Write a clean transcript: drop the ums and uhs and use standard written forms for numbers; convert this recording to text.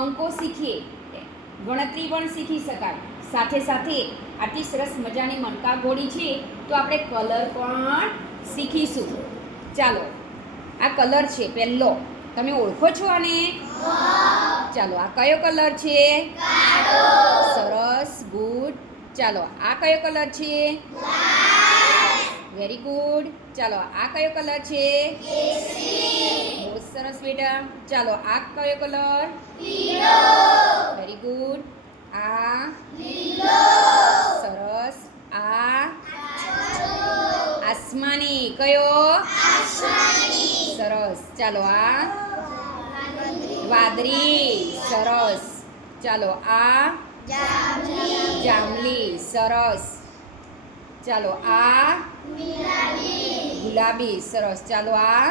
અંકો શીખીએ, ગણતરી પણ શીખી શકાય. સાથે સાથે આટલી સરસ મજાની મણકા ઘોડી છે તો આપણે કલર પણ શીખીશું. ચાલો, આ કલર છે પહેલો, તમે ઓળખો છો આને? ચાલો, આ કયો કલર છે? સરસ, ગુડ. ચાલો, આ કયો કલર છે? Very good. ચાલો, આ કયો કલર છે? બહુ સરસ બેટા. ચાલો, આ કયો કલર? Very good. આ સરસ. આ આસમાની. કયો? સરસ. ચાલો, આ વાદળી. સરસ. ચાલો, આ જાંબલી. સરસ. ચાલો, આ ગુલાબી. સરસ. ચાલો, આ